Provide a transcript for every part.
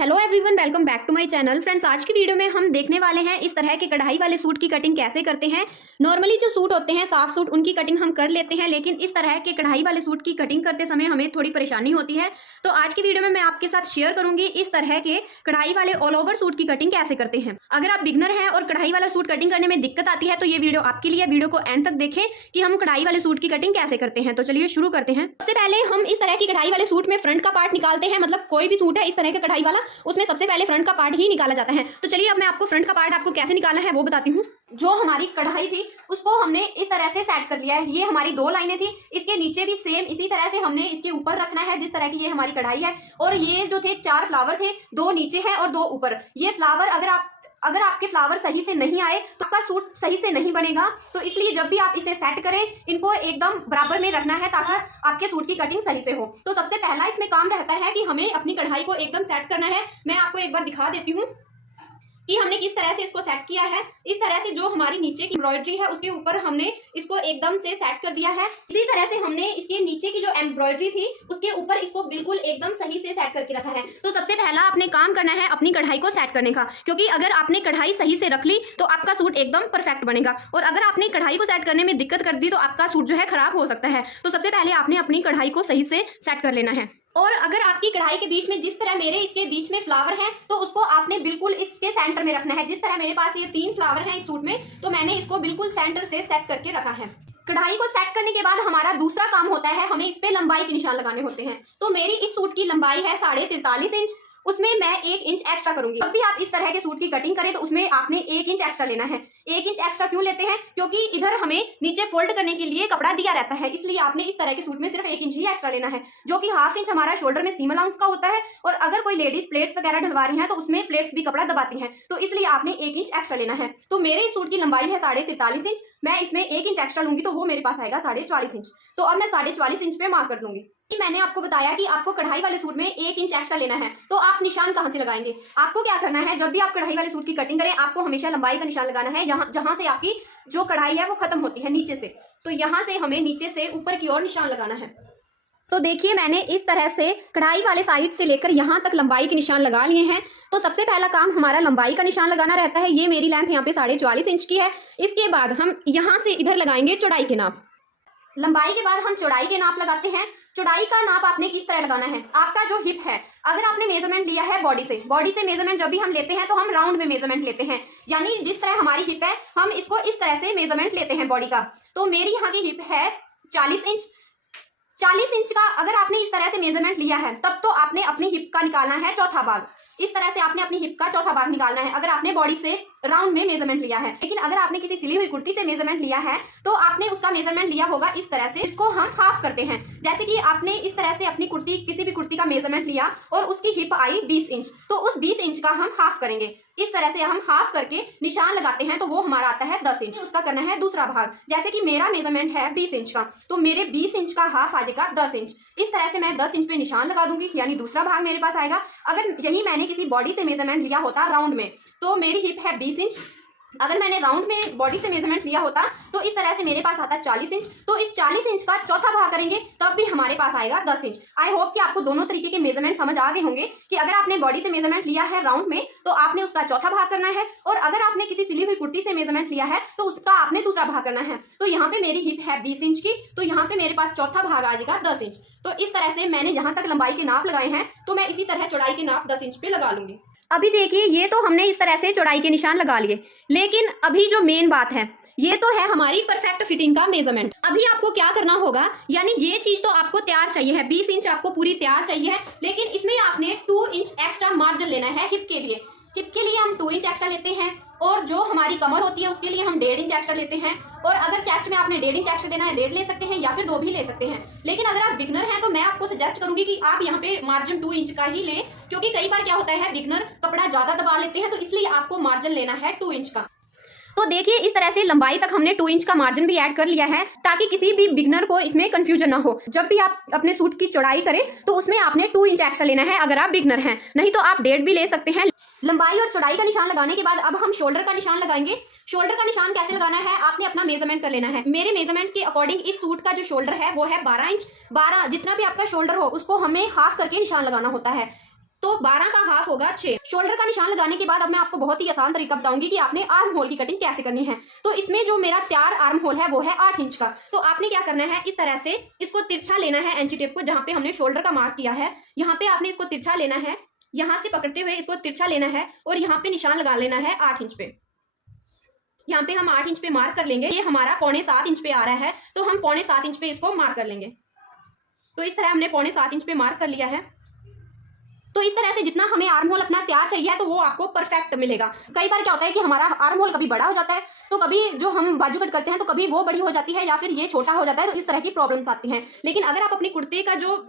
Hello everyone, welcome back to my channel. Friends, आज की video में हम देखने वाले हैं इस तरह के कढ़ाई वाले सूट की कटिंग कैसे करते हैं। नॉर्मली जो सूट होते हैं साफ सूट, उनकी कटिंग हम कर लेते हैं, लेकिन इस तरह के कढ़ाई वाले सूट की कटिंग करते समय हमें थोड़ी परेशानी होती है। तो आज की वीडियो में मैं आपके साथ शेयर करूंगी इस तरह के कढ़ाई वाले ऑल ओवर सूट की कटिंग कैसे करते हैं। अगर आप बिगनर हैं और कढ़ाई वाला सूट कटिंग करने में दिक्कत आती है तो ये वीडियो आपके लिए। वीडियो को एंड तक देखें कि हम कढ़ाई वाले सूट की कटिंग कैसे करते हैं। तो चलिए शुरू करते हैं। सबसे पहले हम इस तरह की कढ़ाई वाले सूट में फ्रंट का पार्ट निकालते हैं। मतलब कोई भी सूट है इस तरह का कढ़ाई वाला, उसमें सबसे पहले फ्रंट का पार्ट ही निकाला जाता है। तो चलिए अब मैं आपको फ्रंट का पार्ट आपको कैसे निकालना है वो बताती हूँ। जो हमारी कढ़ाई थी उसको हमने इस तरह से सेट कर लिया है। ये हमारी दो लाइनें थी, इसके नीचे भी सेम इसी तरह से हमने इसके ऊपर रखना है जिस तरह की ये हमारी कढ़ाई है। और ये जो थे 4 फ्लावर थे, 2 नीचे हैं और 2 ऊपर। ये फ्लावर अगर आपके फ्लावर सही से नहीं आए तो आपका सूट सही से नहीं बनेगा। तो इसलिए जब भी आप इसे सेट करें, इनको एकदम बराबर में रखना है ताकि आपके सूट की कटिंग सही से हो। तो सबसे पहला इसमें काम रहता है कि हमें अपनी कढ़ाई को एकदम सेट करना है। मैं आपको एक बार दिखा देती हूँ कि हमने किस तरह से इसको सेट किया है। इस तरह से जो हमारी नीचे की एम्ब्रॉयडरी है उसके ऊपर हमने इसको एकदम से सेट कर दिया है। इसी तरह से हमने इसके नीचे की जो एम्ब्रॉयडरी थी उसके ऊपर इसको बिल्कुल एकदम सही से सेट करके रखा है। तो सबसे पहला आपने काम करना है अपनी कढ़ाई को सेट करने का, क्योंकि अगर आपने कढ़ाई सही से रख ली तो आपका सूट एकदम परफेक्ट बनेगा। और अगर आपने कढ़ाई को सेट करने में दिक्कत कर दी तो आपका सूट जो है खराब हो सकता है। तो सबसे पहले आपने अपनी कढ़ाई को सही से सेट कर लेना है। और अगर आपकी कढ़ाई के बीच में जिस तरह मेरे इसके बीच में फ्लावर हैं तो उसको आपने बिल्कुल इसके सेंटर में रखना है। जिस तरह मेरे पास ये 3 फ्लावर हैं इस सूट में, तो मैंने इसको बिल्कुल सेंटर से सेट करके रखा है। कढ़ाई को सेट करने के बाद हमारा दूसरा काम होता है, हमें इस पे लंबाई के निशान लगाने होते हैं। तो मेरी इस सूट की लंबाई है 43.5 इंच, उसमें मैं 1 इंच एक्स्ट्रा करूंगी। जब भी आप इस तरह के सूट की कटिंग करें तो उसमें आपने 1 इंच एक्स्ट्रा लेना है। 1 इंच एक्स्ट्रा क्यों लेते हैं? क्योंकि इधर हमें नीचे फोल्ड करने के लिए कपड़ा दिया रहता है, इसलिए आपने इस तरह के सूट में सिर्फ 1 इंच ही एक्स्ट्रा लेना है, जो कि 1/2 इंच हमारा शोल्डर में सीम अलाउंस का होता है। और अगर कोई लेडीज प्लेट्स वगैरह डलवा रही हैं तो उसमें प्लेट्स भी कपड़ा दबाती हैं, तो इसलिए आपने 1 इंच एक्स्ट्रा लेना है। तो मेरे इस सूट की लंबाई है 43.5 इंच, मैं इसमें 1 इंच एक्स्ट्रा लूंगी तो वो मेरे पास आएगा 44.5 इंच। तो अब मैं 44.5 इंच पे मार्क कर लूंगी। मैंने आपको बताया कि आपको कढ़ाई वाले सूट में 1 इंच एक्स्ट्रा लेना है, तो आप निशान कहां से लगाएंगे? आपको क्या करना है, जब भी आप कढ़ाई वाले सूट की कटिंग करें आपको हमेशा लंबाई का निशान लगाना है, यहाँ जहां से आपकी जो कढ़ाई है वो खत्म होती है नीचे से। तो यहाँ से हमें नीचे से ऊपर की ओर निशान लगाना है। तो देखिए मैंने इस तरह से कढ़ाई वाले साइड से लेकर यहाँ तक लंबाई के निशान लगा लिए हैं। तो सबसे पहला काम हमारा लंबाई का निशान लगाना रहता है। ये मेरी लेंथ यहाँ पे 44.5 इंच की है। इसके बाद हम यहाँ से इधर लगाएंगे चौड़ाई के नाप। लंबाई के बाद हम चौड़ाई के नाप लगाते हैं। चौड़ाई का नाप आपने किस तरह लगाना है? आपका जो हिप है, अगर आपने मेजरमेंट लिया है बॉडी से मेजरमेंट जब भी हम लेते हैं तो हम राउंड में मेजरमेंट लेते हैं, यानी जिस तरह हमारी हिप है हम इसको इस तरह से मेजरमेंट लेते हैं बॉडी का। तो मेरी यहाँ की हिप है 40 इंच। 40 इंच का अगर आपने इस तरह से मेजरमेंट लिया है तब तो आपने अपनी हिप का निकालना है चौथा भाग। इस तरह से आपने अपनी हिप का चौथा भाग निकालना है अगर आपने बॉडी से राउंड में मेजरमेंट लिया है। लेकिन अगर आपने किसी सिली हुई कुर्ती से मेजरमेंट लिया है तो आपने उसका मेजरमेंट लिया होगा इस तरह से। इसको हम हाफ करते हैं। जैसे कि आपने इस तरह से अपनी कुर्ती, किसी भी कुर्ती का मेजरमेंट लिया और उसकी हिप आई 20 इंच, तो उस 20 इंच का हम हाफ करेंगे। इस तरह से हम हाफ करके निशान लगाते हैं तो वो हमारा आता है 10 इंच। उसका करना है दूसरा भाग। जैसे कि मेरा मेजरमेंट है 20 इंच का, तो मेरे 20 इंच का हाफ आ जाएगा 10 इंच। इस तरह से मैं 10 इंच पे निशान लगा दूंगी, यानी दूसरा भाग मेरे पास आएगा। अगर यही मैंने किसी बॉडी से मेजरमेंट लिया होता राउंड में, तो मेरी हिप है 20 इंच। अगर मैंने राउंड में बॉडी से मेजरमेंट लिया होता तो इस तरह से मेरे पास आता 40 इंच। तो इस 40 इंच का चौथा भाग करेंगे तब भी हमारे पास आएगा 10 इंच। आई होप कि आपको दोनों तरीके के मेजरमेंट समझ आ गए होंगे कि अगर आपने बॉडी से मेजरमेंट लिया है राउंड में तो आपने उसका चौथा भाग करना है, और अगर आपने किसी सिली हुई कुर्ती से मेजरमेंट लिया है तो उसका आपने दूसरा भाग करना है। तो यहाँ पे मेरी हिप है 20 इंच की, तो यहाँ पे मेरे पास चौथा भाग आ जाएगा 10 इंच। तो इस तरह से मैंने जहां तक लंबाई के नाप लगाए हैं तो मैं इसी तरह चौड़ाई के नाप 10 इंच पे लगा लूंगी। अभी देखिए ये तो हमने इस तरह से चौड़ाई के निशान लगा लिए, लेकिन अभी जो मेन बात है ये तो है हमारी परफेक्ट फिटिंग का मेजरमेंट। अभी आपको क्या करना होगा, यानी ये चीज तो आपको तैयार चाहिए है, 20 इंच आपको पूरी तैयार चाहिए है, लेकिन इसमें आपने 2 इंच एक्स्ट्रा मार्जिन लेना है हिप के लिए। हिप के लिए हम 2 इंच एक्स्ट्रा लेते हैं, और जो हमारी कमर होती है उसके लिए हम 1.5 इंच एक्स्ट्रा लेते हैं। और अगर चेस्ट में आपने 1.5 इंच एक्स्ट्रा लेना है, 1.5 ले सकते हैं या फिर 2 भी ले सकते हैं। लेकिन अगर आप बिगनर हैं तो मैं आपको सजेस्ट करूंगी कि आप यहाँ पे मार्जिन 2 इंच का ही लें, क्योंकि कई बार क्या होता है बिगनर कपड़ा ज्यादा दबा लेते हैं, तो इसलिए आपको मार्जिन लेना है 2 इंच का। तो देखिए इस तरह से लंबाई तक हमने 2 इंच का मार्जिन भी ऐड कर लिया है, ताकि किसी भी बिगनर को इसमें कंफ्यूजन ना हो। जब भी आप अपने सूट की चौड़ाई करें तो उसमें आपने 2 इंच एक्स्ट्रा लेना है अगर आप बिगनर हैं, नहीं तो आप 1.5 भी ले सकते हैं। लंबाई और चौड़ाई का निशान लगाने के बाद अब हम शोल्डर का निशान लगाएंगे। शोल्डर का निशान कैसे लगाना है, आपने अपना मेजरमेंट कर लेना है। मेरे मेजरमेंट के अकॉर्डिंग इस सूट का जो शोल्डर है वो है 12 इंच। 12 जितना भी आपका शोल्डर हो उसको हमें हाफ करके निशान लगाना होता है। तो 12 का हाफ होगा 6। शोल्डर का निशान लगाने के बाद अब मैं आपको बहुत ही आसान तरीका बताऊंगी कि आपने आर्म होल की कटिंग कैसे करनी है। तो इसमें जो मेरा तैयार आर्म होल है वो है 8 इंच का। तो आपने क्या करना है, इस तरह से इसको तिरछा लेना है एंची टेप को, जहां पे हमने शोल्डर का मार्क किया है यहाँ पे आपने इसको तिरछा लेना है, यहाँ से पकड़ते हुए इसको तिरछा लेना है और यहाँ पे निशान लगा लेना है 8 इंच पे। यहाँ पे हम 8 इंच पे मार्क कर लेंगे। ये हमारा 6.25 इंच पे आ रहा है, तो हम 6.25 इंच पे इसको मार्क कर लेंगे। तो इस तरह हमने 6.25 इंच पे मार्क कर लिया है। तो इस तरह से जितना हमें आर्म होल अपना तैयार चाहिए तो वो आपको परफेक्ट मिलेगा। कई बार क्या होता है कि हमारा आर्म होल कभी बड़ा हो जाता है, तो कभी जो हम बाजू कट करते हैं तो कभी वो बड़ी हो जाती है या फिर ये छोटा हो जाता है, तो इस तरह की प्रॉब्लम्स आती हैं। लेकिन अगर आप अपने कुर्ते का जो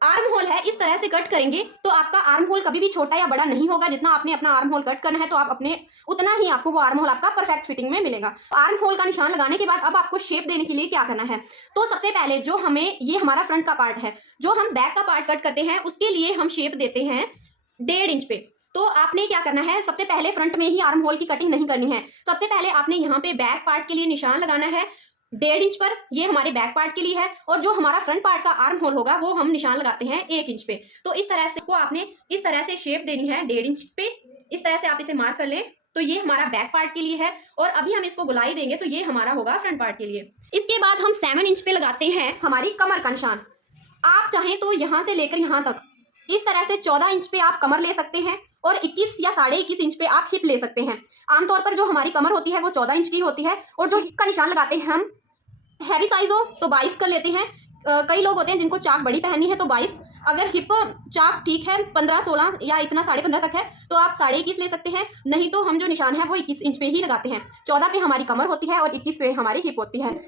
आर्म होल है इस तरह से कट करेंगे तो आपका आर्म होल कभी भी छोटा या बड़ा नहीं होगा। जितना आपने अपना आर्म होल कट करना है तो आप अपने उतना ही आपको वो आर्म होल आपका परफेक्ट फिटिंग में मिलेगा। आर्म होल का निशान लगाने के बाद अब आपको शेप देने के लिए क्या करना है, तो सबसे पहले जो हमें, ये हमारा फ्रंट का पार्ट है, जो हम बैक का पार्ट कट करते हैं उसके लिए हम शेप देते हैं 1.5 इंच पे। तो आपने क्या करना है, सबसे पहले फ्रंट में ही आर्म होल की कटिंग नहीं करनी है। सबसे पहले आपने यहाँ पे बैक पार्ट के लिए निशान लगाना है 1.5 इंच पर, ये हमारे बैक पार्ट के लिए है। और जो हमारा फ्रंट पार्ट का आर्म होल होगा वो हम निशान लगाते हैं 1 इंच पे। तो इस तरह से को आपने इस तरह से शेप देनी है 1.5 इंच पे। इस तरह से आप इसे मार्क कर लें। तो ये हमारा बैक पार्ट के लिए है और अभी हम इसको गुलाई देंगे तो ये हमारा होगा फ्रंट पार्ट के लिए। इसके बाद हम 7 इंच पे लगाते हैं हमारी कमर का निशान। आप चाहें तो यहाँ से लेकर यहाँ तक इस तरह से 14 इंच पे आप कमर ले सकते हैं और 21 या 21.5 इंच पे आप हिप ले सकते हैं। आमतौर पर जो हमारी कमर होती है वो 14 इंच की होती है और जो हिप का निशान लगाते हैं हम, हैवी साइज हो तो 22 कर लेते हैं। कई लोग होते हैं जिनको चाक बड़ी पहननी है तो 22, अगर हिप चाक ठीक है 15, 16 या इतना 15.5 तक है तो आप 21.5 ले सकते हैं। नहीं तो हम जो निशान है वो 21 इंच पे ही लगाते हैं। 14 पे हमारी कमर होती है और 21 पे हमारी हिप होती है।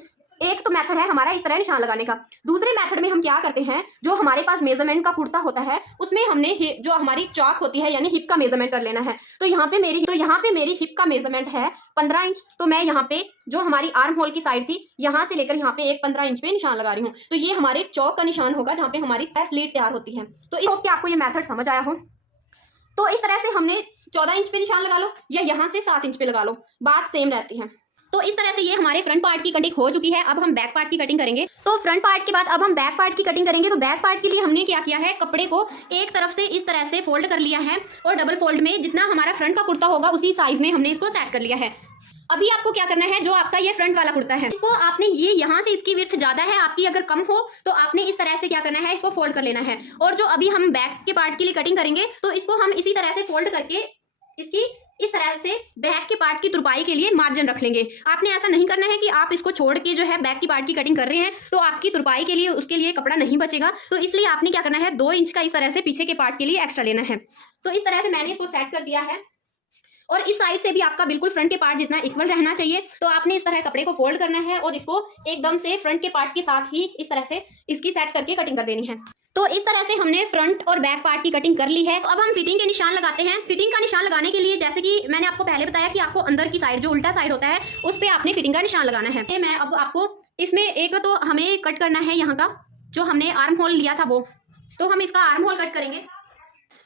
एक तो मेथड है हमारा इस तरह निशान लगाने का। दूसरे मेथड में हम क्या करते हैं, जो हमारे पास मेजरमेंट का कुर्ता होता है उसमें हमने जो हमारी चौक होती है यानी हिप का मेजरमेंट कर लेना है। तो यहाँ पे मेरी हिप का मेजरमेंट है 15 इंच। तो मैं यहाँ पे जो हमारी आर्म होल की साइड थी यहाँ से लेकर यहाँ पे एक 15 इंच पे निशान लगा रही हूँ। तो ये हमारे चौक का निशान होगा जहाँ पे हमारी स्लीट तैयार होती है। तो इस होप कि आपको ये मेथड समझ आया हो। तो इस तरह से हमने 14 इंच पे निशान लगा लो या यहाँ से 7 इंच पे लगा लो, बात सेम रहती है। तो इस तरह से ये हमारे फ्रंट पार्ट की कटिंग हो चुकी है। अब हम बैक पार्ट की कटिंग करेंगे। तो फ्रंट पार्ट के बाद अब हम बैक पार्ट की कटिंग करेंगे। तो बैक पार्ट के लिए हमने क्या किया है, कपड़े को एक तरफ से इस तरह से फोल्ड कर लिया है और डबल फोल्ड में जितना हमारा फ्रंट का कुर्ता होगा उसी साइज में हमने इसको सेट कर लिया है। अभी आपको क्या करना है, जो आपका ये फ्रंट वाला कुर्ता है इसको आपने ये यहाँ से इसकी विड्थ ज्यादा है आपकी, अगर कम हो तो आपने इस तरह से क्या करना है, इसको फोल्ड कर लेना है। और जो अभी हम बैक के पार्ट के लिए कटिंग करेंगे तो इसको हम इसी तरह से फोल्ड करके इसकी इस तरह से बैक के पार्ट की तुरपाई के लिए मार्जिन रख लेंगे। आपने ऐसा नहीं करना है कि आप इसको छोड़ के जो है बैक की पार्ट की कटिंग कर रहे हैं तो आपकी तुरपाई के लिए उसके लिए कपड़ा नहीं बचेगा। तो इसलिए आपने क्या करना है, 2 इंच का इस तरह से पीछे के पार्ट के लिए एक्स्ट्रा लेना है। तो इस तरह से मैंने इसको सेट कर दिया है और इस साइड से भी आपका बिल्कुल फ्रंट के पार्ट जितना इक्वल रहना चाहिए। तो आपने इस तरह कपड़े को फोल्ड करना है और इसको एकदम से फ्रंट के पार्ट के साथ ही इस तरह से इसकी सेट करके कटिंग कर देनी है। तो इस तरह से हमने फ्रंट और बैक पार्ट की कटिंग कर ली है। तो अब हम फिटिंग के निशान लगाते हैं। फिटिंग का निशान लगाने के लिए जैसे कि मैंने आपको पहले बताया कि आपको अंदर की साइड जो उल्टा साइड होता है उस पर आपने फिटिंग का निशान लगाना है। मैं अब आपको इसमें एक तो हमें कट करना है यहाँ का जो हमने आर्म होल लिया था वो, तो हम इसका आर्म होल कट करेंगे।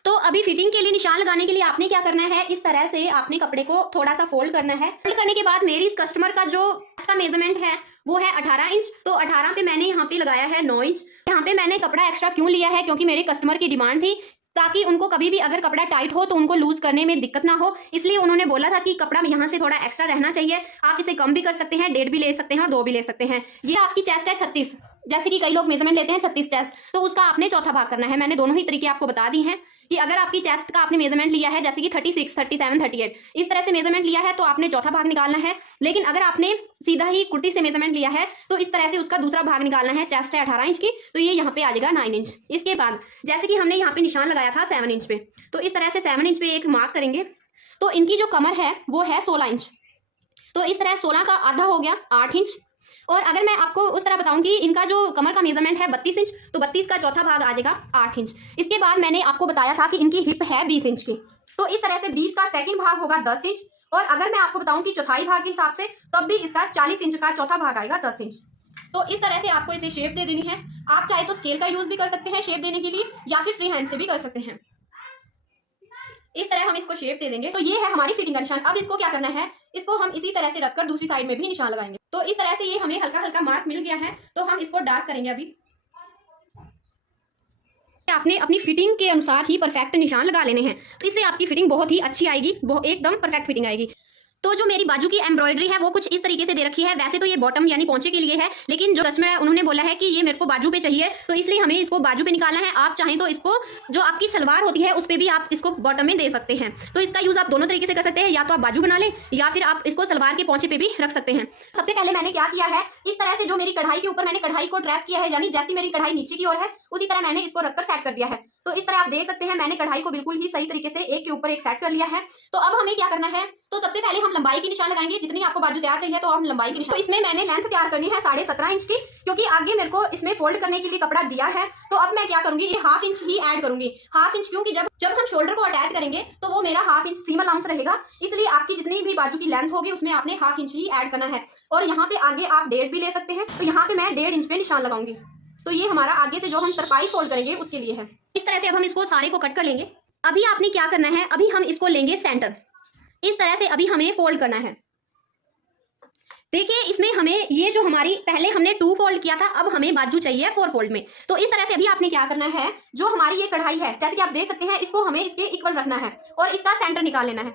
तो अभी फिटिंग के लिए निशान लगाने के लिए आपने क्या करना है, इस तरह से आपने कपड़े को थोड़ा सा फोल्ड करना है। फोल्ड करने के बाद मेरी इस कस्टमर का जो का मेजरमेंट है वो है 18 इंच। तो 18 पे मैंने यहाँ पे लगाया है 9 इंच। यहाँ पे मैंने कपड़ा एक्स्ट्रा क्यों लिया है, क्योंकि मेरे कस्टमर की डिमांड थी ताकि उनको कभी भी अगर कपड़ा टाइट हो तो उनको लूज करने में दिक्कत ना हो। इसलिए उन्होंने बोला था कि कपड़ा यहाँ से थोड़ा एक्स्ट्रा रहना चाहिए। आप इसे कम भी कर सकते हैं, 1.5 भी ले सकते हैं और 2 भी ले सकते हैं। ये आपकी चेस्ट है 36, जैसे कि कई लोग मेजरमेंट लेते हैं 36 चेस्ट, तो उसका आपने चौथा भाग करना है। मैंने दोनों ही तरीके आपको बता दी हैं कि अगर आपकी चेस्ट का आपने मेजरमेंट लिया है जैसे कि 36, 37, 38 इस तरह से मेजरमेंट लिया है तो आपने चौथा भाग निकालना है। लेकिन अगर आपने सीधा ही कुर्ती से मेजरमेंट लिया है तो इस तरह से उसका दूसरा भाग निकालना है। चेस्ट है 18 इंच की तो ये यहाँ पे आ जाएगा 9 इंच। इसके बाद जैसे कि हमने यहाँ पे निशान लगाया था 7 इंच पे, तो इस तरह से 7 इंच पे एक मार्क करेंगे। तो इनकी जो कमर है वो है 16 इंच। तो इस तरह 16 का आधा हो गया 8 इंच। और अगर मैं आपको उस तरह बताऊं कि इनका जो कमर का मेजरमेंट है 32 इंच, तो 32 का चौथा भाग आ जाएगा 8 इंच। इसके बाद मैंने आपको बताया था कि इनकी हिप है 20 इंच की, तो इस तरह से 20 का सेकंड भाग होगा 10 इंच। और अगर मैं आपको बताऊं कि चौथाई भाग के हिसाब से तब भी इसका 40 इंच का चौथा भाग आएगा 10 इंच। तो इस तरह से आपको इसे शेप दे देनी है। आप चाहे तो स्केल का यूज भी कर सकते हैं शेप देने के लिए या फिर फ्री हैंड से भी कर सकते हैं। इस तरह हम इसको शेप दे देंगे। तो ये है हमारी फिटिंग का निशान। अब इसको क्या करना है, इसको हम इसी तरह से रखकर दूसरी साइड में भी निशान लगाएंगे। तो इस तरह से ये हमें हल्का हल्का मार्क मिल गया है तो हम इसको डार्क करेंगे। अभी आपने अपनी फिटिंग के अनुसार ही परफेक्ट निशान लगा लेने हैं। तो इससे आपकी फिटिंग बहुत ही अच्छी आएगी, एकदम परफेक्ट फिटिंग आएगी। तो जो मेरी बाजू की एम्ब्रॉयडरी है वो कुछ इस तरीके से दे रखी है। वैसे तो ये बॉटम यानी पोंचे के लिए है, लेकिन जो कस्टमर है उन्होंने बोला है कि ये मेरे को बाजू पे चाहिए, तो इसलिए हमें इसको बाजू पे निकालना है। आप चाहें तो इसको जो आपकी सलवार होती है उस पर भी आप इसको बॉटम में दे सकते हैं। तो इसका यूज आप दोनों तरीके से कर सकते हैं, या तो आप बाजू बना लें या फिर आप इसको सलवार के पोंचे पे भी रख सकते हैं। सबसे पहले मैंने क्या किया है, इस तरह से जो मेरी कढ़ाई के ऊपर मैंने कढ़ाई को ट्रेस किया है, यानी जैसी मेरी कढ़ाई नीचे की ओर है उसी तरह मैंने इसको रखकर सेट कर दिया है। तो इस तरह आप देख सकते हैं मैंने कढ़ाई को बिल्कुल ही सही तरीके से एक के ऊपर एक सेट कर लिया है। तो अब हमें क्या करना है, तो सबसे पहले हम लंबाई की निशान लगाएंगे। जितनी आपको बाजू तैयार चाहिए तो हम लंबाई की निशान, तो इसमें मैंने लेंथ तैयार करनी है 17.5 इंच की, क्योंकि आगे मेरे को इसमें फोल्ड करने के लिए कपड़ा दिया है। तो अब मैं क्या करूंगी, ये ½ इंच ही ऐड करूंगी। ½ इंच क्योंकि जब हम शोल्डर को अटैच करेंगे तो वो मेरा ½ इंच सीम अलाउंस रहेगा, इसलिए आपकी जितनी भी बाजू की लेंथ होगी उसमें आपने ½ इंच ही ऐड करना है। और यहाँ पे आगे आप 1.5 भी ले सकते हैं। तो यहाँ पे मैं 1.5 इंच पे निशान लगाऊंगी। तो ये हमारा आगे से जो हम तरपाई फोल्ड करेंगे उसके लिए है। इस तरह से अब हम इसको सारे को कट कर लेंगे। अभी आपने क्या करना है, अभी हम इसको लेंगे सेंटर, इस तरह से अभी हमें फोल्ड करना है। देखिए इसमें हमें ये जो हमारी पहले हमने 2 फोल्ड किया था, अब हमें बाजू चाहिए 4 फोल्ड में। तो इस तरह से अभी आपने क्या करना है, जो हमारी ये कढ़ाई है जैसे कि आप देख सकते हैं, इसको हमें इसके इक्वल रखना है और इसका सेंटर निकाल लेना है।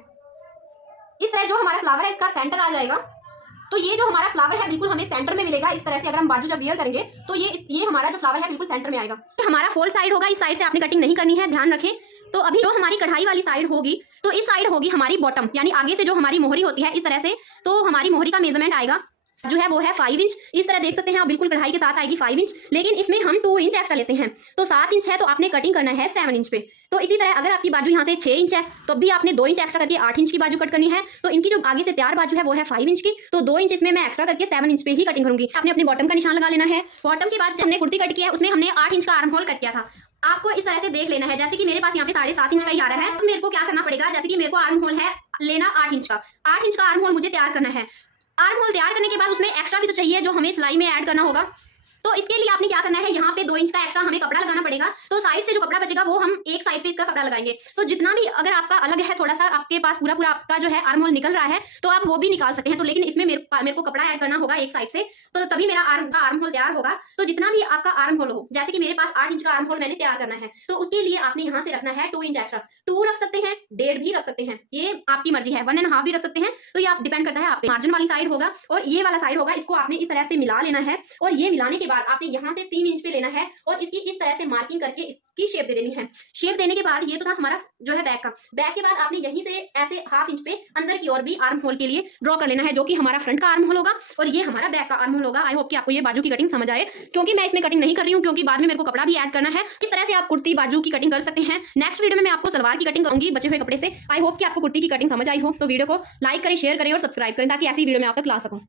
इस तरह जो हमारा फ्लावर है इसका सेंटर आ जाएगा। तो ये जो हमारा फ्लावर है बिल्कुल हमें सेंटर में मिलेगा। इस तरह से अगर हम बाजू जब वियर करेंगे तो ये हमारा जो फ्लावर है बिल्कुल सेंटर में आएगा। हमारा फोल्ड साइड होगा, इस साइड से आपने कटिंग नहीं करनी है, ध्यान रखें। तो अभी जो हमारी कढ़ाई वाली साइड होगी तो इस साइड होगी हमारी बॉटम, यानी आगे से जो हमारी मोहरी होती है इस तरह से। तो हमारी मोहरी का मेजरमेंट आएगा जो है वो है 5 इंच। इस तरह देख सकते हैं आप, बिल्कुल कढ़ाई के साथ आएगी 5 इंच, लेकिन इसमें हम 2 इंच एक्स्ट्रा लेते हैं। तो 7 इंच है तो आपने कटिंग करना है 7 इंच पे। तो इसी तरह अगर आपकी बाजू यहाँ से 6 इंच है तो भी आपने 2 इंच एक्स्ट्रा करके 8 इंच की बाजू कट करनी है। तो इनकी जो आगे से तैयार बाजू है वो है 5 इंच की, तो 2 इंच इसमें मैं एक्स्ट्रा करके 7 इंच पे ही कटिंग करूंगी। आपने अपने बॉटम का निशान लगा लेना है। बॉटम के बाद जब हमने कुर्ती कट किया है उसमें हमने 8 इंच का आर्म होल कट किया था। आपको इस तरह से देख लेना है, जैसे कि मेरे पास यहाँ पे 7.5 इंच का ही आ रहा है। तो मेरे को क्या करना पड़ेगा, जैसे कि मेरे को आर्म होल है लेना 8 इंच का, 8 इंच का आर्म होल मुझे तैयार करना है। आर्म होल तैयार करने के बाद उसमें एक्स्ट्रा भी तो चाहिए जो हमें सिलाई में ऐड करना होगा। तो इसके लिए आपने क्या करना है, यहाँ पे 2 इंच का एक्स्ट्रा हमें कपड़ा लगाना पड़ेगा। तो साइड से जो कपड़ा बचेगा वो हम एक साइड पे इसका कपड़ा लगाएंगे। तो जितना भी अगर आपका अलग है थोड़ा सा, आपके पास पूरा आपका जो है आर्म होल निकल रहा है तो आप वो भी निकाल सकते हैं। तो लेकिन इसमें मेरे को कपड़ा ऐड करना होगा एक साइड से, तो तभी मेरा आर्म होल तैयार होगा। तो जितना भी आपका आर्म होल हो, जैसे कि मेरे पास 8 इंच का आर्म होल मैंने तैयार करना है, तो उसके लिए आपने यहाँ से रखना है 2 इंच एक्स्ट्रा। 2 रख सकते हैं, 1.5 भी रख सकते हैं, ये आपकी मर्जी है। 1.5 भी रख सकते हैं, तो ये आप डिपेंड करता है आप पे। मार्जिन वाली साइड होगा और ये वाला साइड होगा, इसको आपने इस तरह से मिला लेना है। और ये मिलाने के बाद आपने यहाँ से 3 इंच पे लेना है और इसकी इस तरह से मार्किंग करके इसकी शेप दे देनी है। शेप देने के बाद ये तो था हमारा जो है बैक का। बैक के बाद आपने यहीं से ऐसे ½ इंच पे अंदर की ओर भी आर्म होल के लिए ड्रॉ कर लेना है, जो कि हमारा फ्रंट का आर्म होल होगा और ये हमारा बैक का आर्म होल होगा। आई होप कि आपको ये बाजू की कटिंग समझ आए, क्योंकि मैं इसमें कटिंग नहीं कर रही हूँ क्योंकि बाद में मेरे को कपड़ा भी ऐड करना है। इस तरह से आप कुर्ती बाजू की कटिंग कर सकते हैं। नेक्स्ट वीडियो में मैं आपको सलवार की कटिंग करूंगी बचे हुए कपड़े से। आई होप कि आपको कुर्ती की कटिंग समझ आई हो। तो वीडियो को लाइक करें, शेयर करें और सब्सक्राइब करें ताकि ऐसी वीडियो में आप तक ला सकूं।